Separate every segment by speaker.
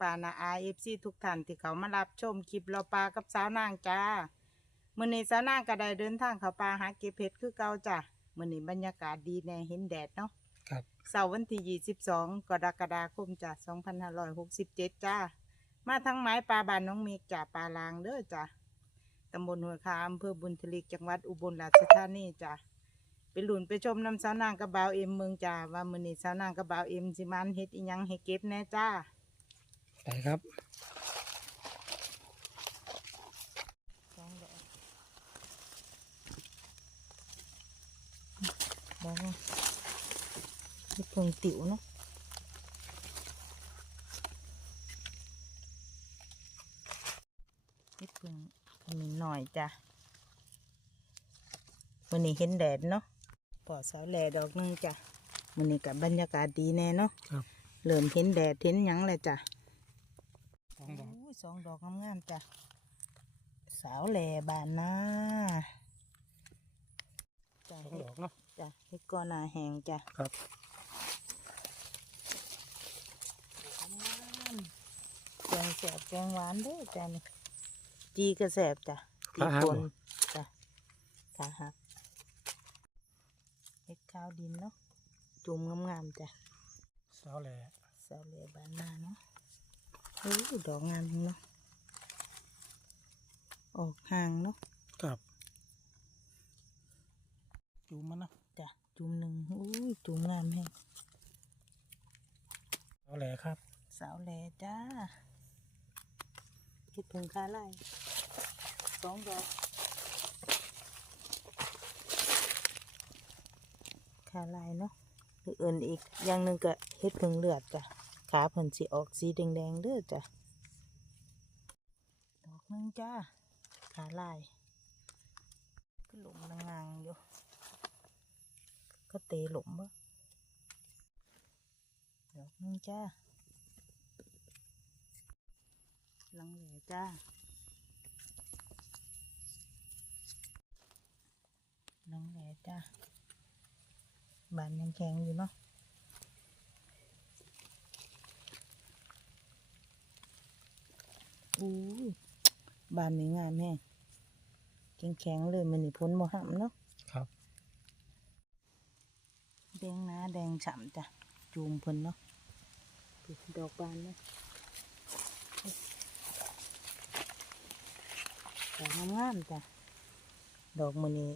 Speaker 1: ปานาอาเอฟซีทุกท่านที่เขามารับชมคลิปเราปลากับสาวนางจ้ามื่อนี้สาวนางก็ได้เดินทางเข้าป่าหาเก็บเห็ดคือเก่าจ้ะมื่อนี้บรรยากาศดีแน่เห็นแดดเนาะ
Speaker 2: ครับ
Speaker 1: เสาร์วันที่22กรกฎาคมจ้ะ2567 จ้า มาทั้งไม้ปลาบานน้องเมกจ้ะปลาลางเด้อจ้ะตำบลหัวคาอำเภอบุญทลิกจังหวัดอุบลราชธานีจ้ะไปหลุนไปชมน้ำสาวนางกับบ่าวเอ็มเมืองจ้าว่ามื้อนี้สาวนางกับบ่าวเอ็มสิมันเฮ็ดอีหยังให้เก็บแน่จ้า
Speaker 2: ไปครับ
Speaker 1: สองดอกดอกนี่เฮ็ดเพิ่งติ๋วเนาะเฮ็ดเพิ่งขมิ้นหน่อยจ้ะมื้อนี้เห็นแดดเนาะปอสาวแหล่ดอกหนึงจ้ะมื้อนี้กับบรรยากาศดีแน่เนาะ
Speaker 2: ครับ
Speaker 1: เริ่มเห็นแดดเห็นหยังเลยจ้ะ
Speaker 2: สองดอก
Speaker 1: โย สองดอกงามๆจ้ะสาวแหล่บานนาจ้ะ
Speaker 2: สองดอกเนาะ
Speaker 1: จ้ะเฮ็ดก้อนหนาแหงจ้ะ
Speaker 2: ครับ
Speaker 1: แกงแสบแกงหวานเด้อจ้ะนี่จีกระแสบจ้ะจี
Speaker 2: ขาหัก
Speaker 1: ป
Speaker 2: บ่
Speaker 1: นจ้ะขาหักเฮ็ดข้าวดินเนาะจุ่มงามๆจ้ะ
Speaker 2: สาวแหล่
Speaker 1: สาวแหล่บานนาเนาะ โอ้ยดอกงามเนาะ ออกห่างเนาะ
Speaker 2: ครับจูมมันเนาะ
Speaker 1: จ้ะ จุ่มหนึ่งอุ้ย จุ่มงามแฮง
Speaker 2: สาวแหล่ครับ
Speaker 1: สาวแหล่จ้าคิดถึงคาไล่สองดอกคาไล่เนาะหรืออื่นอีกอย่างหนึ่งก็เฮ็ดเพิ่งเลือดจ้ะ ขาเพิ่นสิออกสีแดงๆเด้อจ้ะดอกนึงจ้าขาไล่ก็หลุมงางๆอยู่ก็เตะหลุมบ่ดอกนึงจ้าหลังแหล่จ้าหลังแหล่จ้าบานยังแข็งอยู่เนาะ อู้ยบานนี่งามแม่แข็งแข็งๆเลยมันนี่พ้นโมหัมเนาะ
Speaker 2: ครับ
Speaker 1: แดงหนาแดงฉ่ำจ้ะ จูมเพิ่นเนาะดอกบานเนาะดอกงามๆจ้ะ ดอกมือนี้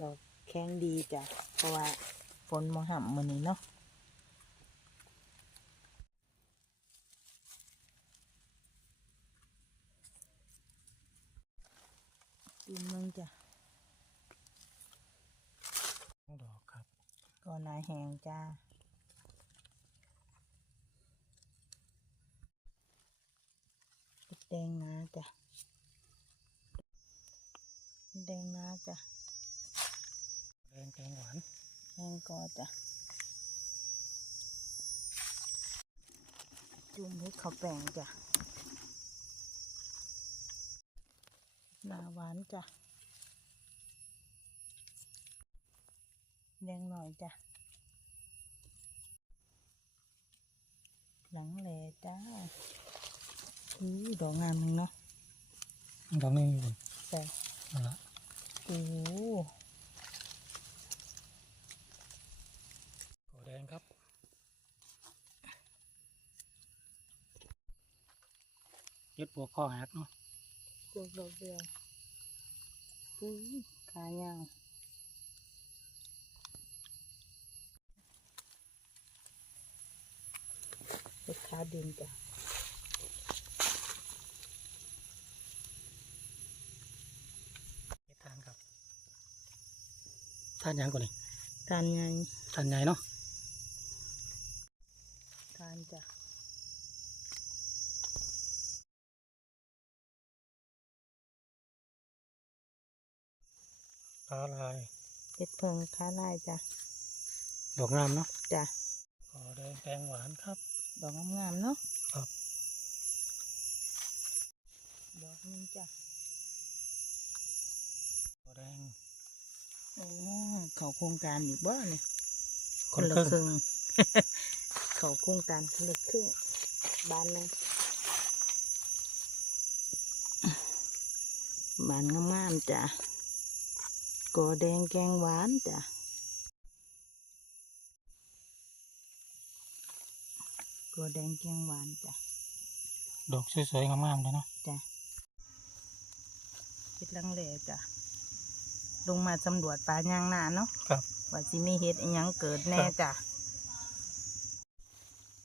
Speaker 1: ดอกแข็งดีจ้ะ เพราะว่าฝนมาห่ำมือนี้เนาะจุ่มหนึงจ้ะ
Speaker 2: สองดอกครับ
Speaker 1: ก็นายแหงจ้าแดงนาจ้ะแดงนาจ้ะ
Speaker 2: แดงแกงหวาน
Speaker 1: แห้งกอจ้ะจุ่มให้เขาวแป้งจ้ะหนาหวานจ้ะ แดงหน่อยจ้ะ หลังแหล่จ้าอู้ดอกงามหนึ่งเนาะ
Speaker 2: ดอกนี้อยู่บน
Speaker 1: ใส่
Speaker 2: นั่นละ
Speaker 1: โอ้
Speaker 2: กอแดงครับเย็ดปัวข้อหักเนาะ
Speaker 1: ดอกดอกเดียวอู้ขายาว เป็นขาดินจ้ะ
Speaker 2: เฮ็ดทานครับทานหยังก่อนนี่
Speaker 1: ทานไง
Speaker 2: ทานใหญ่เนาะ
Speaker 1: ทานจ้ะ
Speaker 2: ปลาลาย
Speaker 1: เห็ดเพิงค้าลายจ้ะ
Speaker 2: ดอกงามเนาะ
Speaker 1: จ้ะ
Speaker 2: กอแดงแกงหวานครับ
Speaker 1: ดอกงามๆเนาะ
Speaker 2: ครับ
Speaker 1: ดอกหนึงจ้ะ
Speaker 2: กอแดง
Speaker 1: โอ้เขาโครงการอีกบ่เนี่ย
Speaker 2: คน
Speaker 1: ละ
Speaker 2: ครึ่ง
Speaker 1: ครึ่งคเขาโครงการคนละครึ่งบ้านหนึงบ้านงามๆจ้ะกอแดงแกงหวานจ้ะ กอแดงแกงหวานจ้ะ
Speaker 2: ดอกสวยๆงามๆเลยเนาะ
Speaker 1: จ้ะเฮ็ดลังเลจ้ะ ลงมาสำรวจป่ายางนาเนาะ
Speaker 2: ครับ
Speaker 1: ว่าสิมีเฮ็ดอีหยังเกิดแน่จ้ะ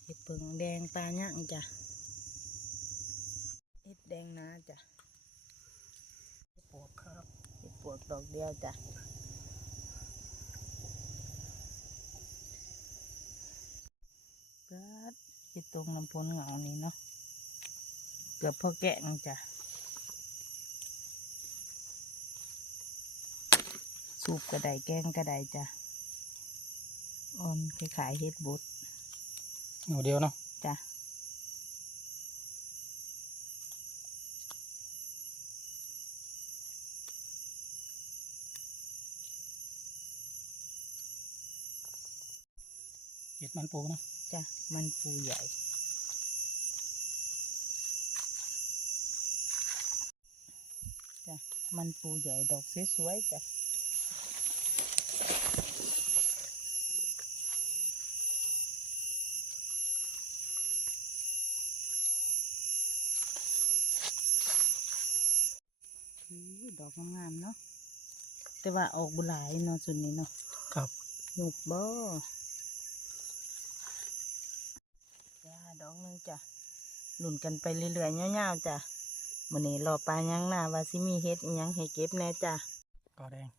Speaker 1: เฮ็ดเปิงแดงปลาย่างจ้ะเฮ็ดแดงนาจ้ะ
Speaker 2: ปวกครับ
Speaker 1: เฮ็ดปวกดอกเดียวจ้ะเปิด เฮ็ดตรงน้ำพนเหงานี่เนาะเกือบพอแกะงจ้ะสูบกระไดแกงกระไดจ้ะออมคล้ายๆเฮ็ดบุตร
Speaker 2: หนูเดียวเนาะ
Speaker 1: จ้ะ
Speaker 2: เห็ดมันปูเนาะ
Speaker 1: จ้ะ มันปูใหญ่ จ้ะ มันปูใหญ่ดอกสวยๆจ้ะอื้อดอกงามๆเนาะแต่ว่าออกบุหลายเนาะส่วนนี้เนาะ
Speaker 2: ครับ
Speaker 1: หนุกบ่จ้า ดอกหนึงจ้ะหลุนกันไปเรื่อยๆเงาวๆจ้ะมื้อนี้รอปลายังหน้าว่าสิมีเฮ็ดอีหยังให้เก็บแน่จ้ะ
Speaker 2: กอแดง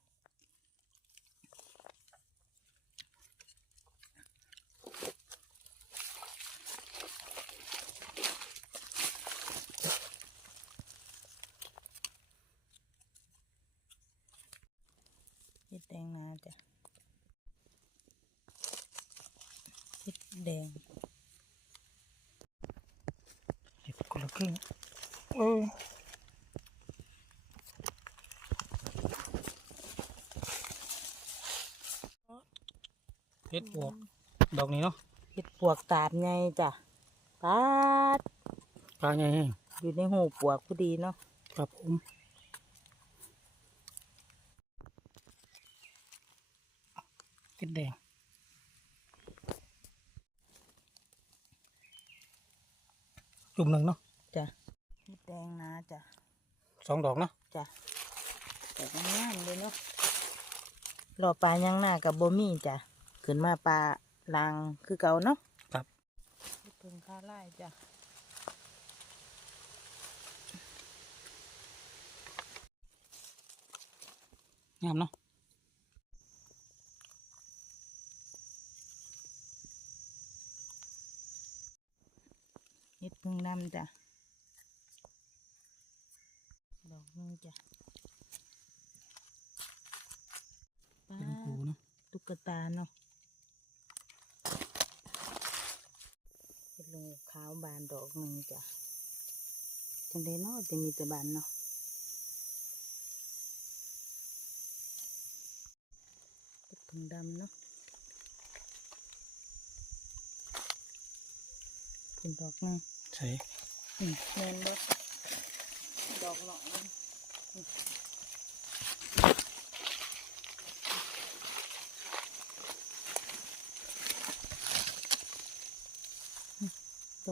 Speaker 1: เฮ็ดแดงนาจ้ะเฮ็ดแดง
Speaker 2: เห็ด คนละครึ่งเออเห็ดปวก ดอกนี้เนาะ
Speaker 1: เฮ็ดปวกตาดไงจ้ะปาด
Speaker 2: ปลาใหญ่แห้ง
Speaker 1: อยู่ในหูปวกพอดีเนาะ
Speaker 2: ครับผมเห็ดแดงจุ่มหนึ่งเนาะ
Speaker 1: จ้ะเฮ็ดแดงนาจ้ะ
Speaker 2: สองดอกเนาะ
Speaker 1: จ้ะแต่ก็งามเลยเนาะรอปลายังหน้ากับบ่มีจ้ะขึ้นมาปลาลางคือเก่าเนาะ
Speaker 2: ครับ
Speaker 1: เพิ่งข้าไล่จ้ะ
Speaker 2: งามเนาะ
Speaker 1: เฮ็ดพึ่งดำจ้ะ ดอกหนึงจ้ะปลา
Speaker 2: เป็นปูเนาะ
Speaker 1: ตุ๊กตาเนาะเป็นลูกขาวบานดอกหนึ่งจ้ะจังไดเนาะจะมีแต่บานเนาะเฮ็ดพึ่งดำเนาะเป็นดอกหนึง
Speaker 2: ใช่
Speaker 1: อืมแมนบ่ดอกหน่อยนึงอืมอืม ดอ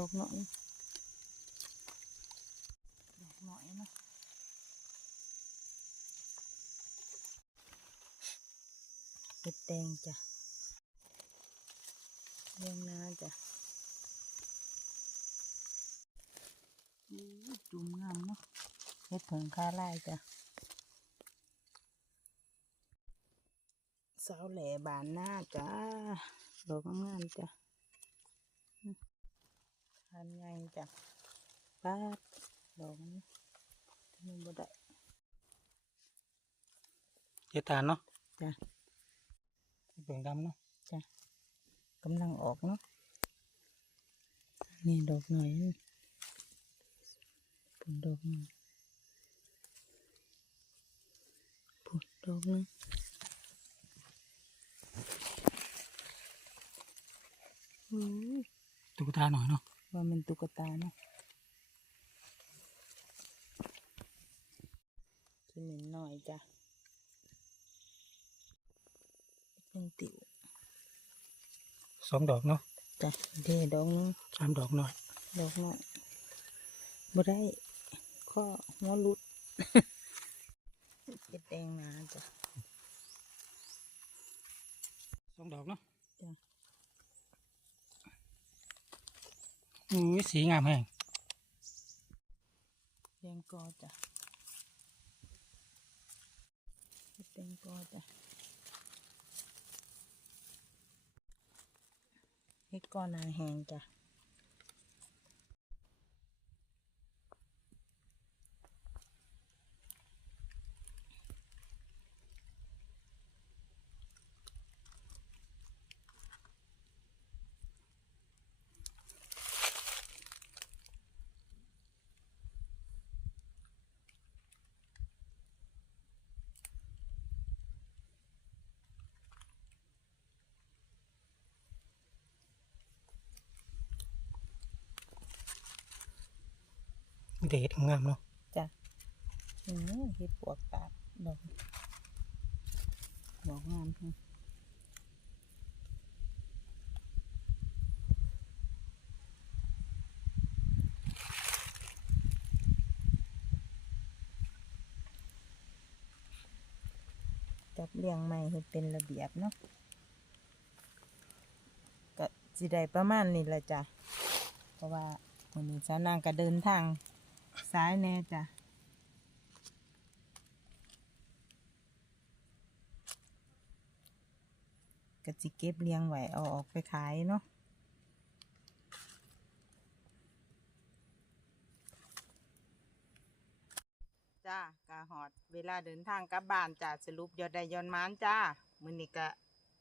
Speaker 1: กหน่อยดอกหน่อยนะเห็ดแดงจ้ะเลี้ยงนาจ้ะจุ่มงามเนาะ เฮ็ดผงคาไล่จ้ะสาวแหล่บานหน้าจ้าดอกงามๆจ้ะอืมทานไงจ้ะปาดดอกนี้ทำไมบ่ได้
Speaker 2: เห็ดตาลเนาะ
Speaker 1: จ้ะ
Speaker 2: เปลืองดำเนาะ
Speaker 1: จ้ะกำลังออกเนาะนี่ดอกหน่อยนี่ผลดอกหนึ่งผล ดอกหนึงอือ
Speaker 2: ตุ๊กตาหน่อยเนาะ
Speaker 1: ว่ามันตุ๊กตาเนาะกินนิดหน่อยจ้ะเป็นติ๋ว
Speaker 2: สองดอกเนาะ
Speaker 1: จ้ะเท่ดอกนึง
Speaker 2: สามดอกหน่อย
Speaker 1: ดอกน้อยบ่ได้ข้อหัวหลุด เห็ดแดงหนาจ้ะ
Speaker 2: สองดอกเนาะ
Speaker 1: จ้ะ
Speaker 2: อุ้ยสีงามแห้ง
Speaker 1: แดงกอจ้ะเห็ดแดงกอจ้ะเห็ดกอหนาแหงจ้ะ
Speaker 2: มีแต่เห็ดงามๆเนาะ
Speaker 1: จ้ะอืมเห็ดปวกตาดดอกดอกงามค่ะจับเรียงใหม่ให้เป็นระเบียบเนาะก็สิได้ประมาณนี้แหละจ้ะ เพราะว่าวันนี้สาวนางก็เดินทาง ซ้ายแน่จ้ะก็จิเก็บเลี้ยงไว้เอาออกไปขายเนาะจ้ากะหอดเวลาเดินทางกลับบ้านจ้าสรุปยอดได้ยอดมานจ้ามื้อนี้ก็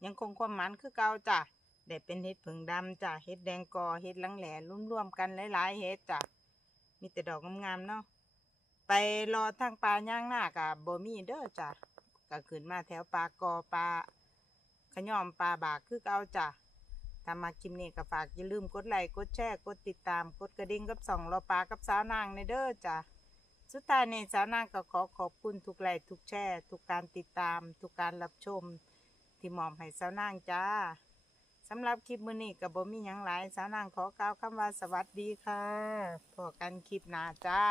Speaker 1: ยังคงความมันคือเก่าจ้าได้เป็นเห็ดผึ่งดำจ้าเห็ดแดงกอเห็ดหลังแหล่ร่วมๆกันหลายๆเห็ดจ้า มีแต่ดอกงามๆเนาะไปรอทางปลาย่างหน้ากะบ่มีเด้อจ้าก็ขึ้นมาแถวปลากอปลาขย่อมปลาบากคือเก่าจ้ะถ้ามาคลิปนี้ก็ฝากอย่าลืมกดไลค์กดแชร์กดติดตามกดกระดิ่งกับส่องรอปลากับสาวนางในเด้อจ้ะสุดท้ายนี้สาวนางก็ขอขอบคุณทุกไลค์ทุกแชร์ทุกการติดตาม ทุกการรับชม ที่มอมให้สาวนางจ้า สำหรับคลิปมือนี้กับ่มีหยังหลายสาวนางขอกล่าวคำว่าสวัสดีค่ะพบกันคลิปหน้าจ้า